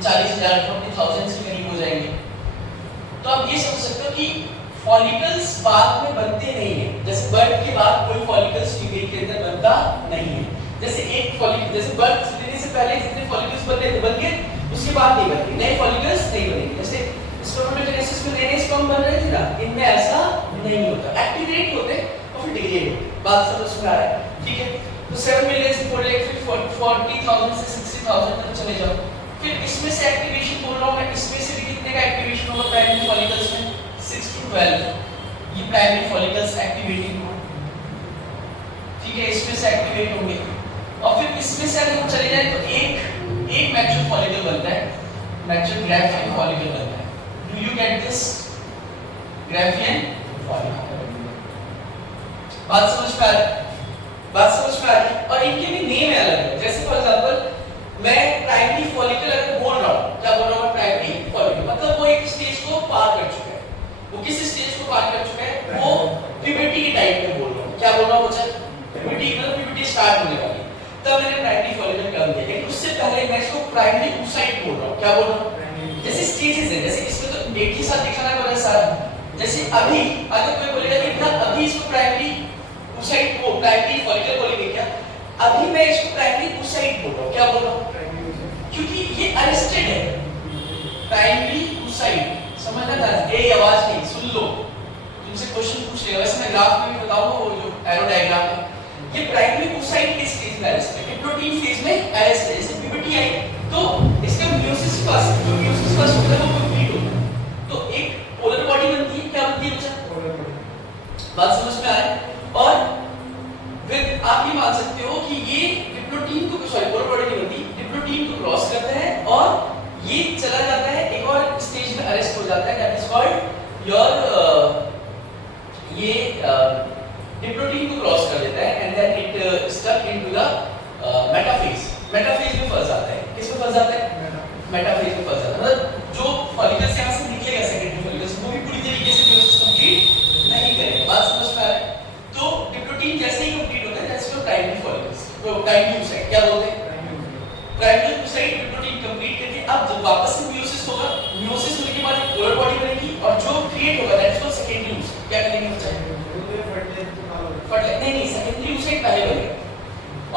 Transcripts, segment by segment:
ये 40,000 40,000 के करीब हो जाएंगे। तो आप ये समझ सकते हो कि फॉलिकल्स बाद में बनते नहीं है, जैसे बर्थ के बाद कोई फॉलिकल्स फीमेल के अंदर बनता नहीं है। जैसे एक फॉलिकल, जैसे बर्थ लेने से पहले जितने फॉलिकल्स बनते थे बन गए, उसके बाद नहीं बनते, नए फॉलिकल्स नहीं बनेंगे। जैसे स्पर्मेटोजेनेसिस में नए स्पर्म बन रहे थे ना, इनमें ऐसा नहीं होता, एक्टिवेट होते और फिर डिग्रेड होते। बात समझ में आ रहा है? ठीक है। तो 7 मिलियन से 4 लाख फिर 40,000 से 60,000 तक चले जाओ। फिर इसमें से एक्टिवेशन बोल रहा हूं मैं, इसमें से भी कितने का एक्टिवेशन होगा प्राइमरी फॉलिकल्स में? 6 to 12 ये प्राइमरी फॉलिकल्स एक्टिवेटिंग हो। ठीक है, इसमें से एक्टिवेट होंगे और फिर इसमें से अगर हम चले जाए तो एक मैच्योर फॉलिकल बनता है, मैच्योर ग्राफियन फॉलिकल बनता है। Do you get this? Graafian follicle. बात समझ में आ रही है? बात समझ में आ रही है? और इनके भी नेम अलग है। जैसे फॉर एग्जांपल मैं प्राइमरी फॉलिकल अगर बोल रहा हूं, क्या बोल रहा हूं? प्राइमरी फॉलिकल मतलब वो एक स्टेज को पार कर चुका है। वो किस स्टेज को पार कर चुका है? वो प्यूबर्टी के टाइप में बोल रहा हूं। क्या बोल रहा हूं बच्चा? प्यूबर्टी, मतलब प्यूबर्टी स्टार्ट होने वाली, तब मैंने प्राइमरी फॉलिकल कर दिया। लेकिन उससे पहले मैं इसको प्राइमरी oocyte बोल रहा हूं। क्या बोल रहा हूं? जैसे स्टेजेस है, जैसे इसमें तो एक ही साथ दिखाना पड़ेगा सारा। जैसे अभी अगर कोई बोलेगा कि ना अभी इसको प्राइमरी oocyte को प्राइमरी फॉलिकल बोलेंगे क्या? अभी मैं इसको प्राइमरी oocyte बोल रहा हूं। क्या बोल रहा हूं? क्योंकि ये अरेस्टेड है। प्राइमरी oocyte समझना था, ये आवाज नहीं, सुन लो, तुमसे क्वेश्चन पूछ लेगा। वैसे मैं ग्राफ में भी बताऊंगा, वो जो एरो डायग्राम है, ये प्राइमरी oocyte के स्टेज में अरेस्ट है, प्रोटीन फेज में अरेस्ट है। जैसे प्यूबर्टी आई तो इसका म्यूसिस फर्स्ट, जो म्यूसिस फर्स्ट होता है वो कंप्लीट होता है, तो एक पोलर बॉडी बनती है। क्या बनती है बच्चा? Polar body. बात समझ में आ रही है? और फिर आप ये मान सकते हो कि ये डिप्लोटीन को, सॉरी पोलर बॉडी नहीं बनती, डिप्लोटीन को क्रॉस करता है और ये चला जाता है एक और स्टेज में अरेस्ट हो जाता है, दैट इज कॉल्ड योर ये डिप्लोटीन को क्रॉस कर देता है and then it stuck into the metaphase. Metaphase में फंस जाता है। किस में फंस जाता है? मेटाफेज में फंस जाता है। मतलब जो फॉलिकल्स यहां से निकलेगा सेकेंडरी फॉलिकल्स, वो भी पूरी तरीके से म्यूसिस कंप्लीट नहीं करेगा। बात समझ में आ रही है? तो डिप्लोटीन जैसे ही कंप्लीट होता है दैट्स योर प्राइमरी फॉलिकल्स। तो प्राइमरी oocyte क्या बोलते हैं? प्राइमरी oocyte डिप्लोटीन कंप्लीट करके अब जब वापस से म्यूसिस होगा, म्यूसिस होने के बाद एक पोलर बॉडी बनेगी और जो क्रिएट होगा दैट्स योर सेकेंडरी oocyte। क्या करेंगे बच्चा? नहीं, सेकेंडरी oocyte पहले बनेगा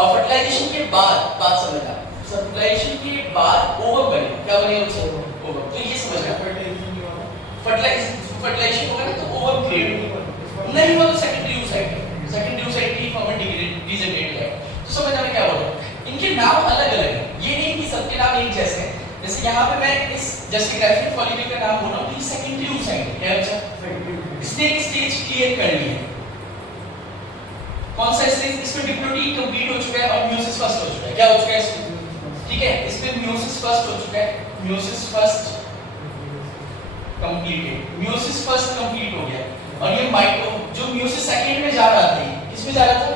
और फर्टिलाइजेशन के बाद, बात समझना, फर्टिलाइजेशन के बाद ओवम बनेगा। क्या बनेगा बच्चा? ओवम। तो ये समझना, फर्टिलाइजेशन होगा ना तो ओवम क्रिएट होगा, नहीं हुआ तो सेकेंडरी oocyte, सेकेंडरी oocyte की फॉर्म में डिजेनरेट होगा। तो समझना मैं क्या बोल रहा हूं? इनके नाम अलग अलग हैं, ये नहीं कि सबके नाम एक जैसे हैं। जैसे यहाँ पे मैं इस जैसे ग्राफियन फॉलिकल का नाम बोल रहा हूं, ये सेकेंडरी oocyte है। क्या बच्चा? इसने एक स्टेज क्लियर कर ली है। कौन सा स्टेज? इसमें डिप्लोटीन कंप्लीट हो चुका है और म्यूसिस फर्स्ट हो चुका है। क्या हो चुका है इसमें? ठीक है, इसमें म्यूसिस फर्स्ट हो चुका है, meiosis first completed, meiosis first complete हो गया और ये माइक्रो जो म्यूसिस सेकंड में जा रहा था, किसमें जा रहा था?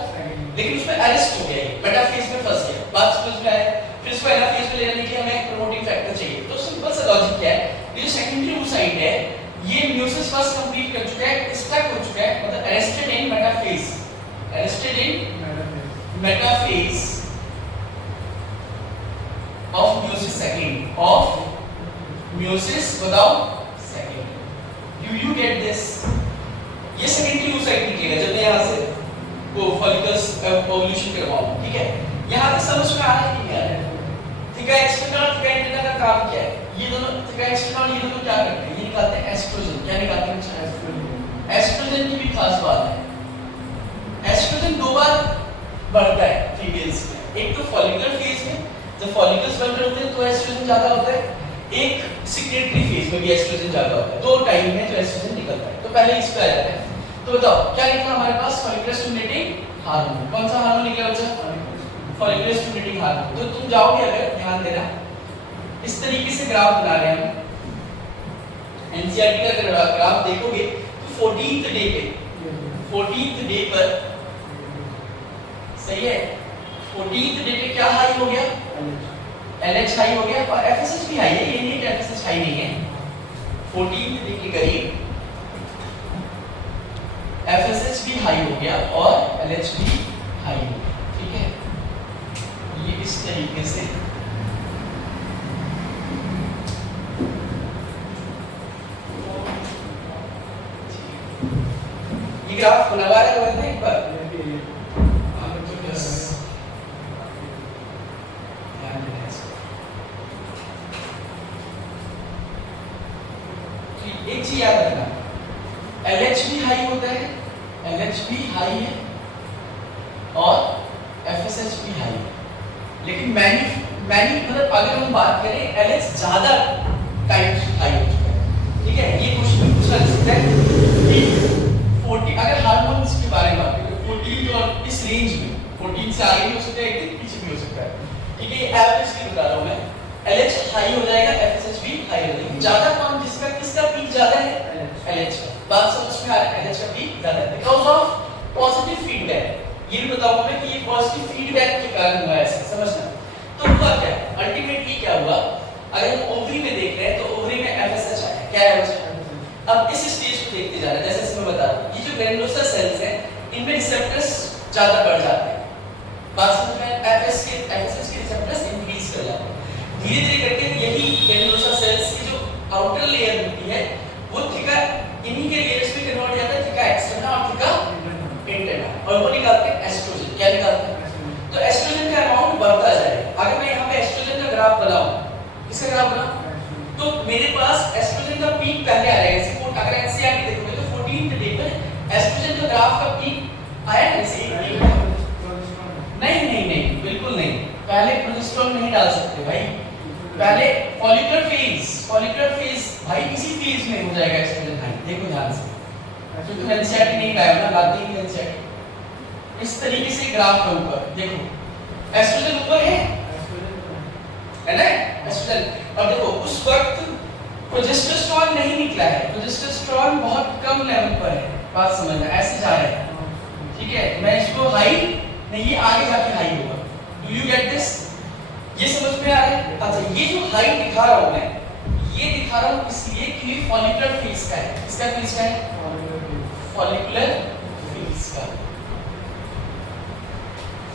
लेकिन उसमें अरेस्ट हो गया, मेटाफेज में फंस गया। बात समझ में आया? फिर इसको एनाफेज में ले जाने के लिए हमें प्रोमोटिंग फैक्टर चाहिए। तो सिंपल सा लॉजिक क्या है? ये जो सेकेंडरी oocyte है, ये म्यूसिस फर्स्ट कंप्लीट कर चुका है, स्टक हो चुका है, मतलब arrested in metaphase, arrested in metaphase of meiosis second, of meiosis without second. Do you get this? ये secondary oocyte निकलेगा जब मैं यहाँ से वो follicles evolution करवाऊँ, ठीक है? यहाँ पे समझ में आ रहा है कि नहीं आ रहा है? थिका एक्सटर्नल, थिका इंटरनल का काम क्या है? ये दोनों थिका एक्सटर्नल, ये दोनों क्या करते हैं? ये निकालते हैं एस्ट्रोजन। क्या निकालते हैं? एस्ट्रोजन की भी खास बात है। एस्ट्रोजन दो बार बढ़ता है फीमेल्स में, एक तो फॉलिकुलर फेज में जब फॉलिकल्स बन रहे होते हैं तो एस्ट्रोजन ज्यादा होता है, एक सिक्रेटरी फेज में भी एस्ट्रोजन ज्यादा होता है। दो टाइम में जो एस्ट्रोजन निकलता है। तो पहले इस पे आ जाते हैं। तो बताओ क्या निकला हमारे पास? Follicular stimulating hormone. कौन सा हार्मोन निकला बच्चा? Follicular stimulating hormone. तो तुम जाओगे, अगर ध्यान देना, इस तरीके से ग्राफ बना रहे हैं हम, एनसीईआरटी का ग्राफ देखोगे तो 14th डे पे, 14th डे पर, सही है, 14th डे पे क्या हाई हो गया? LH हाई हो गया और FSH भी हाई है, ये नहीं कि FSH हाई नहीं है। 14th डे के करीब FSH भी हाई हो गया और LH भी हाई हो गया, ठीक है? ये इस तरीके से ग्राफ बनवाया हुआ है ना एक बार, एक चीज याद रखना, LH भी हाई होता है, LH भी हाई है और FSH भी हाई है, लेकिन मैनी मतलब अगर हम बात करें LH ज्यादा टाइम्स हाई हो चुका है, ठीक है। ये क्वेश्चन पूछा जा सकता है कि 40 अगर हार्मोन्स के बारे में बात करें 14 और इस रेंज में 14 से आगे भी हो सकता है, एक दिन पीछे भी हो सकता है, ठीक है। ये एवरेज की बता रहा हूं मैं, LH हाई हो जाएगा, FSH भी हाई हो जाएगा। ज्यादा कौन जिसका किसका पीक ज्यादा है? LH का। बात समझ में आ रहा है? LH का पीक ज्यादा है बिकॉज़ ऑफ पॉजिटिव फीडबैक। ये भी बताऊंगा मैं कि ये पॉजिटिव फीडबैक के कारण हुआ है, ऐसा समझना। तो हुआ क्या अल्टीमेटली क्या हुआ, अगर हम ओवरी में देख रहे हैं तो ओवरी में FSH आया, क्या है बच्चा? अब इस स्टेज को देखते जा रहे हैं, जैसे मैं बता रहा हूं, ये जो ग्रैन्युलोसर सेल्स हैं इनमें रिसेप्टर्स ज्यादा बढ़ जाते हैं, बात समझ में? FSH के रिसेप्टर्स इंक्रीज कर जाते हैं धीरे धीरे करके। यही ग्रैन्युलोसर सेल्स की जो आउटर लेयर होती है वो थिका इन्हीं के लेयर्स में कन्वर्ट हो जाता है, थिका एक्सटर्ना और थिका इंटरना, और वो निकालते हैं एस्ट्रोजन। क्या निकालते हैं? तो एस्ट्रोजन का अमाउंट बढ़ता जाएगा। अगर मैं यहाँ पे एस्ट्रोजन का ग्राफ बनाऊं, किसका ग्राफ बनाऊं, तो मेरे पास एस्ट्रोजन का पीक पहले आ जाएगा। अगर एनसीईआरटी देखोगे तो 14th डे पर एस्ट्रोजन का ग्राफ का पीक आया ना, नहीं बिल्कुल नहीं। पहले प्रोजेस्टेरोन नहीं डाल सकते भाई, पहले फॉलिकुलर फेज भाई इसी फेज में हो जाएगा एस्ट्रोजन हाई। देखो ध्यान से, क्योंकि एनसीईआरटी नहीं लाया ना, लाती ही एनसीईआरटी। इस तरीके से ग्राफ के ऊपर देखो, एस्ट्रोजन ऊपर है ना एस्ट्रोजन। अब देखो उस वक्त प्रोजेस्टेरोन नहीं निकला है, प्रोजेस्टेरोन बहुत कम लेवल पर है, बात समझना, ऐसे जा रहा है, ठीक है। मैं इसको हाई नहीं, ये आगे जाके हाई होगा। Do you get this? ये समझ में आ रहा है? अच्छा, ये जो हाई दिखा रहा हूं मैं, ये दिखा रहा हूं इसलिए कि ये फॉलिकुलर फेज का है। किसका फेज का है? फॉलिकुलर फेज का।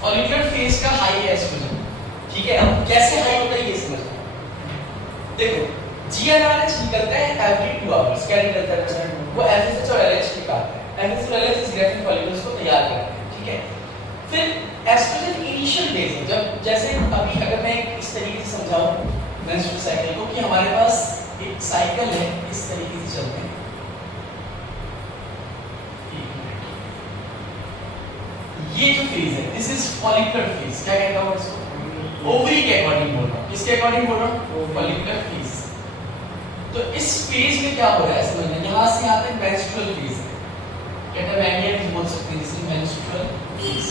फॉलिकुलर फेज का हाई है एस्ट्रोजन, ठीक है। अब कैसे हाई होता है ये समझना। देखो GnRH निकलता है एवरी 2 आवर्स। क्या निकलता है? वो FSH और LH निकालता है। FSH और LH इस ग्रेफिन फॉलिकल्स को तैयार करते हैं, ठीक है। फिर एस्ट्रोजन इनिशियल फेज है, जब जैसे अभी अगर मैं इस तरीके से समझाऊं मेंस्ट्रुअल साइकिल को कि हमारे पास एक साइकिल है, इस तरीके से चलते हैं। ये जो फेज है दिस इज फॉलिकुलर फेज। क्या कहता हूं इसको? ओवरी के अकॉर्डिंग बोल रहा हूं। किसके अकॉर्डिंग बोल रहा हूं? Follicular phase. तो इस फेज में क्या हो रहा है समझना, यहां से यहां तक मेंस्ट्रुअल फेज है, कैटामेनिया भी बोल सकते हैं, जिसे मेंस्ट्रुअल फेज।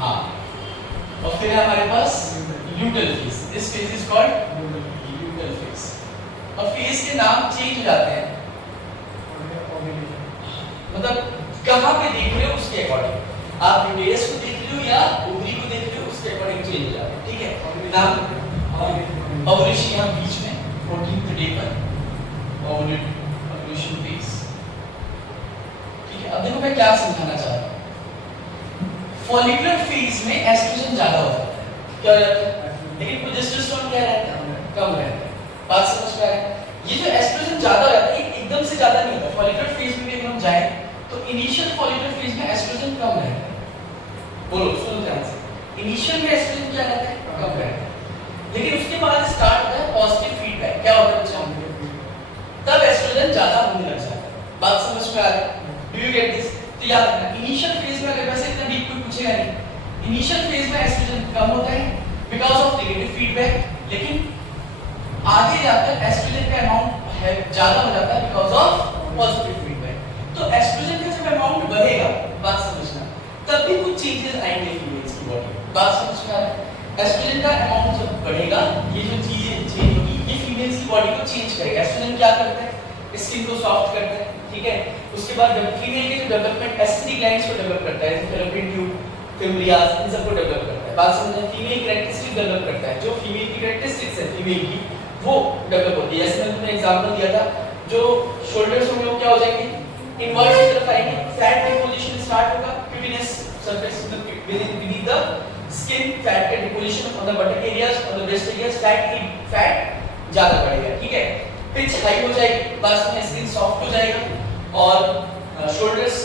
हाँ, और फिर हमारे पास luteal phase. This phase is called luteal phase. और फेज के नाम चेंज हो जाते हैं, मतलब कहां पे देख रहे हो उसके अकॉर्डिंग। आप यूटेरस को देख रहे हो या ओवरी को देख रहे हो, उसके अकॉर्डिंग चेंज हो जाते हैं, ठीक है। नाम ओवुलेशन यहाँ बीच में 14th डे पर ओवुलेशन फेज, ठीक है। अब देखो मैं क्या समझाना चाह रहा हूँ। फॉलिकुलर फेज में एस्ट्रोजन ज्यादा हो जाता है, क्या हो जाता है, लेकिन प्रोजेस्टेरोन क्या रहता है? कम रहता है। बात समझ में आ रहा है? ये जो एस्ट्रोजन ज्यादा हो जाता है एकदम से ज्यादा नहीं होता। फॉलिकुलर फेज में भी अगर हम जाएं तो इनिशियल फॉलिकुलर फेज में एस्ट्रोजन कम रहता है। बोलो सुनो ध्यान से, इनिशियल में एस्ट्रोजन क्या रहता है? कम रहता है, लेकिन उसके बाद स्टार्ट होता है पॉजिटिव फीडबैक। क्या होता है बच्चा? तब एस्ट्रोजन ज्यादा होने लग जाता है। बात समझ में आ रहा है? Do you get this? तो याद रखना, इनिशियल फेज में अगर वैसे इतना डीप कोई पूछेगा नहीं, इनिशियल फेज में एस्ट्रोजन कम होता है बिकॉज़ ऑफ नेगेटिव फीडबैक, लेकिन आगे जाकर एस्ट्रोजन का अमाउंट है ज्यादा हो जाता है बिकॉज़ ऑफ पॉजिटिव फीडबैक। तो एस्ट्रोजन का जब अमाउंट बढ़ेगा, बात समझना, तब भी कुछ चेंजेस आएंगे फीमेल्स की बॉडी में। बात समझ में आ रहा है? एस्ट्रोजन का अमाउंट जब बढ़ेगा, ये जो चीजें चेंज होगी, ये फीमेल्स की बॉडी को चेंज करेगा। एस्ट्रोजन क्या करता है? स्किन को सॉफ्ट करता है, ठीक है। उसके बाद फीमेल के जो डेवलपमेंट एसिडी ग्लैंड्स को डेवलप करता है, जैसे फैलोपियन ट्यूब, फिम्ब्रियास, इन सबको डेवलप करता है। बात समझना, फीमेल कैरेक्टरिस्टिक डेवलप करता है, जो फीमेल की कैरेक्टरिस्टिक्स है फीमेल की वो डेवलप होती है। जैसे मैंने तुम्हें एग्जांपल दिया था, जो शोल्डर्स होंगे वो क्या हो जाएंगे? इनवर्ट की तरफ आएंगे, फैट डिपोजिशन स्टार्ट होगा, cutaneous surface beneath the skin, fat का deposition on the button areas, on the breast areas, fat ज्यादा बढ़ेगा, ठीक है। पिच हाई हो जाएगी, बस में स्किन सॉफ्ट हो जाएगा और शोल्डर्स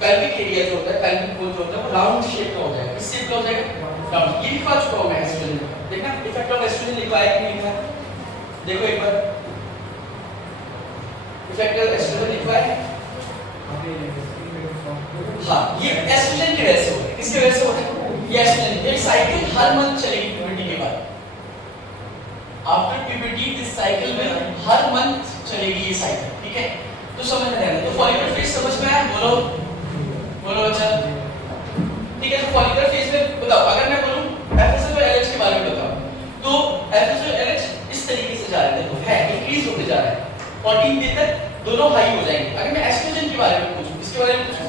पेल्विक एरिया जो होता है, पेल्विक बोन जो होता है वो राउंड शेप का हो जाएगा। किस शेप का हो जाएगा? राउंड। ये लिखा चुका हूं मैं एस्ट्रोजन में, देखना इफेक्ट ऑफ एस्ट्रोजन लिखा है कि नहीं लिखा है, देखो एक बार इफेक्ट ऑफ एस्ट्रोजन लिखा है। हाँ, ये एस्ट्रोजन की वजह से होता है। किसकी वजह से होता है? ये एस्ट्रोजन। ये साइकिल हर मंथ चलेगी प्यूबर्टी के बाद। आफ्टर प्यूबर्टी दिस साइकिल में हर मंथ चलेगी ये साइकिल, ठीक है? तो समझ में आया? तो फॉलिकुलर फेज समझ में आया? बोलो बोलो अच्छा, ठीक है। तो फॉलिकुलर फेज में बताओ, अगर मैं बोलूं एफएसएच और एलएच के बारे में बताओ, तो एफएसएच और एलएच इस तरीके से जा रहे हैं, तो है इंक्रीज होते जा रहा है, 14 डे तक दोनों हाई हो जाएंगे। अगर मैं एस्ट्रोजन के बारे में पूछूं, इसके बारे में पूछूं,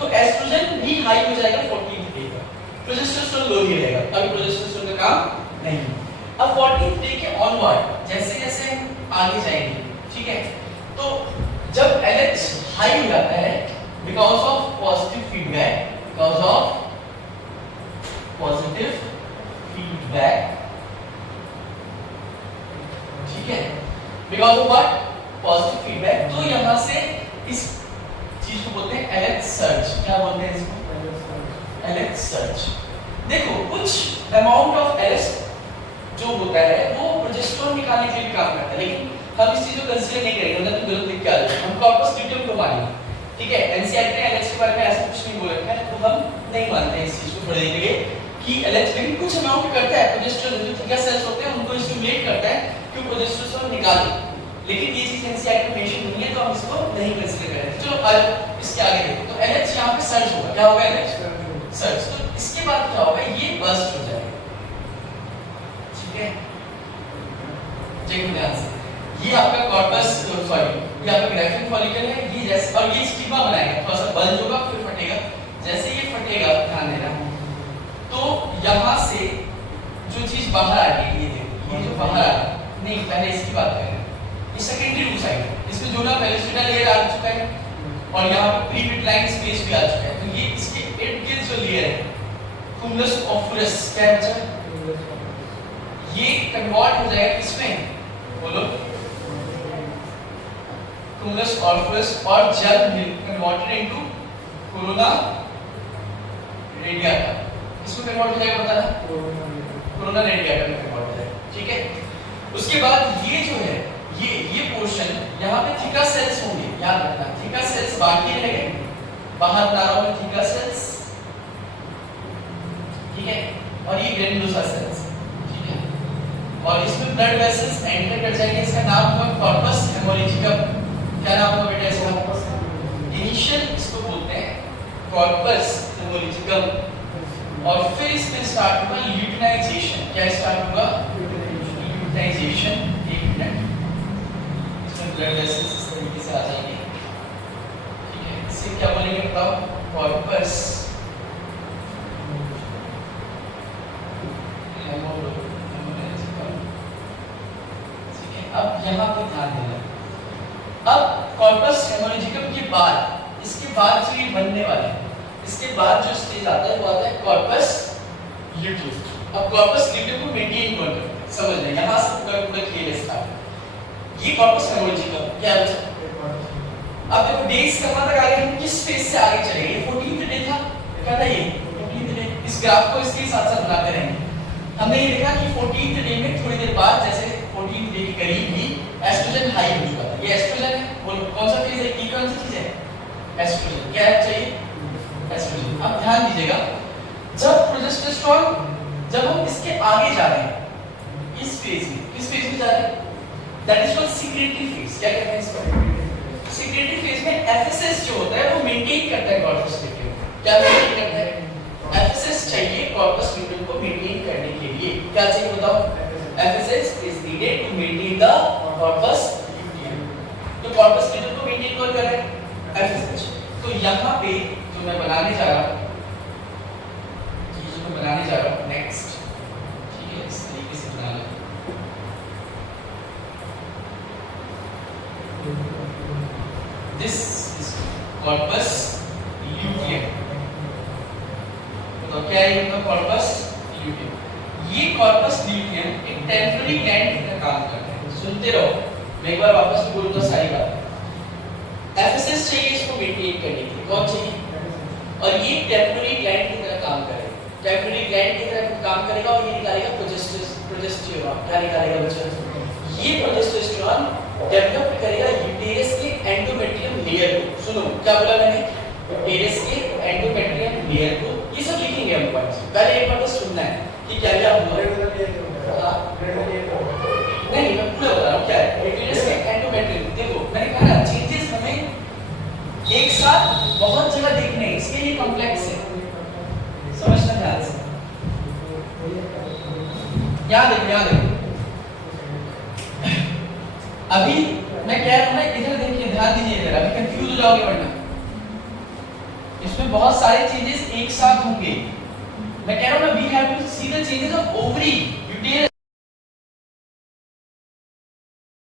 तो एस्ट्रोजन भी हाई हो जाएगा 14 डे पर, प्रोजेस्टेरोन लो ही रहेगा, अभी प्रोजेस्टेरोन का काम नहीं। अब 14 डे के ऑनवर्ड जैसे जैसे आगे जाएंगे, ठीक है, तो जब LH हाई हो जाता है because of positive feedback, because of positive feedback, ठीक है, because of what? Positive feedback. तो यहां से इस चीज को बोलते हैं LH सर्ज। क्या बोलते हैं इसको? LH surge. देखो कुछ अमाउंट ऑफ LH जो होता है वो प्रोजेस्टेरोन निकालने के लिए काम करता है, लेकिन हम इस चीज को कंसीडर नहीं करेंगे, मतलब गलत लिख के आ जाए, हम कॉर्पस ल्यूटियम को मानेंगे, ठीक है? एनसीईआरटी ने एलएच के बारे में ऐसा कुछ नहीं बोला है, तो हम नहीं मानते इस चीज को थोड़ी देर के लिए कि एलएच लेकिन कुछ अमाउंट करता है प्रोजेस्टेरोन, जो थीका सेल्स होते हैं उनको स्टिमुलेट करता है कि प्रोजेस्टेरोन निकाले, लेकिन ये चीज एनसीईआरटी में मेंशन नहीं है, तो हम इसको नहीं कंसीडर करेंगे। चलो अब इसके आगे देखो, तो एलएच यहां पे सर्ज होगा। क्या होगा? LH surge. तो इसके बाद क्या होगा? ये बर्स्ट हो जाएगा, ठीक है? देखो ध्यान से, ये आपका कॉर्पस, सॉरी, ये आपका ग्राफिन फॉलिकल है, ये जैसे, और ये स्टिग्मा बनाएगा, थोड़ा सा बल्ज होगा फिर फटेगा। जैसे ये फटेगा, ध्यान देना, तो यहाँ से जो चीज बाहर आ गई, ये देखो, ये जो बाहर आ गई, नहीं पहले इसकी बात करें, ये सेकेंडरी रूट साइड है, इसमें जो ना पेलिस्टिना लेयर आ चुका है और यहाँ पे प्रीपिटलाइन स्पेस भी आ चुका है, तो ये इसके इर्द गिर्द जो लेयर है कुमुलस ऑफुरस, क्या बचा? ये कन्वर्ट हो जाएगा किसमें? बोलो, कुमुलस ऑफुरस, और जब कन्वर्टेड इनटू कोरोना रेडियाटा, इसमें कन्वर्ट हो जाएगा, बताना, कोरोना रेडियाटा में कन्वर्ट हो जाएगा, ठीक है? उसके बाद ये जो है, ये पोर्शन यहाँ पे थीका सेल्स होंगे, याद रखना, थीका सेल्स बाकी रहेंगे, बाहर तारों में थीका सेल्स, ठीक है, और ये ग्रेनुलोसा सेल्स, ठीक है, और इसमें ब्लड वेसल्स एंटर कर जाएंगे। इसका नाम होगा कॉर्पस हेमोरेजिकम। क्या नाम होगा बेटा इसका? इनिशियल इसको बोलते हैं कॉर्पस हेमोरेजिकम, और फिर इसमें स्टार्ट होगा ल्यूटिनाइजेशन। क्या स्टार्ट होगा? ल्यूटिनाइजेशन। एक मिनट, इसमें ब्लड वेसल्स इस तरीके से आ जाएंगे, ठीक है? इससे क्या बोलेंगे बताओ? कॉर्पस हेमोरेजिकम, ठीक है? अब यहाँ पे ध्यान देना, अब कॉर्पस हेमोरेजिकम के बाद, इसके बाद जो ये बनने वाला है, इसके बाद जो स्टेज आता है वो आता है कॉर्पस ल्यूटियम। अब कॉर्पस ल्यूटियम को मेंटेन कौन करता है? समझ लें, यहाँ से पूरा खेल स्टार्ट। ये कॉर्पस हेमोरेजिकम क्या बचा? अब देखो डेज कहाँ तक आगे, हम किस फेज से आगे चलेंगे? 14th डे था, क्या था ये? 14th day. इस ग्राफ को इसके साथ साथ बनाते रहेंगे। हमने ये देखा कि 14th डे में थोड़ी देर बाद, जैसे 14th डे के करीब ही एस्ट्रोजन हाई हो चुका था। ये एस्ट्रोजन है, बोलो कौन सा फेज है? की कौन सी चीज है? एस्ट्रोजन। क्या चाहिए? एस्ट्रोजन। अब ध्यान दीजिएगा, जब प्रोजेस्टेरोन, जब हम इसके आगे जा रहे हैं, इस फेज में, किस फेज में जा रहे हैं? That is called secretory phase. क्या कहते हैं इसको? सीक्रेटरी फेज में एफएसएस जो होता है वो मेंटेन करता है कॉर्पस ल्यूटियम। क्या मेंटेन करता है? एफएसएस चाहिए कॉर्पस ल्यूटियम को मेंटेन करने के लिए। क्या चाहिए बताओ? FSS is needed to maintain the corpus luteum. तो कॉर्पस ल्यूटियम को मेंटेन कौन कर रहा है? एफएसएच। तो यहाँ पे जो मैं बनाने जा रहा हूँ, चीज को बनाने जा रहा हूँ नेक्स्ट, ठीक है, इस तरीके से बना लो। This is corpus luteum। तो क्या है ये corpus luteum? ये corpus luteum एक टेम्पररी ग्लैंड का काम करता है। सुनते रहो, मैं एक बार वापस से बोलूंगा सारी बात। एफएसएस चाहिए इसको मेंटेन करने के लिए, कौन चाहिए? और ये टेम्पररी ग्लैंड की तरह काम करेगा, टेम्पररी ग्लैंड की तरह काम करेगा और ये निकालेगा प्रोजेस्टेरोन। क्या निकालेगा बच्चों? ये प्रोजेस्टेरोन डेवलप करेगा यूटेरस के एंडोमेट्रियम लेयर को। सुनो क्या बोला मैंने? यूटेरस के एंडोमेट्रियम लेयर को। ये सब लिखेंगे हम पॉइंट्स, पहले एक बार बस सुनना है कि क्या क्या हुआ। नहीं मैं पूरा बता रहा हूँ क्या है यूटेरस के एंडोमेट्रियम। देखो मैंने कहा ना चेंजेस हमें एक साथ बहुत जगह देखने हैं, इसके लिए कॉम्प्लेक्स है, समझना ध्यान से। यहाँ देखो अभी मैं कह रहा हूँ ना, इधर देखिए ध्यान दीजिए, इधर अभी कंफ्यूज हो जाओगे वरना इसमें बहुत सारे चेंजेस एक साथ होंगे। मैं कह रहा हूँ ना we have to see the changes of ovary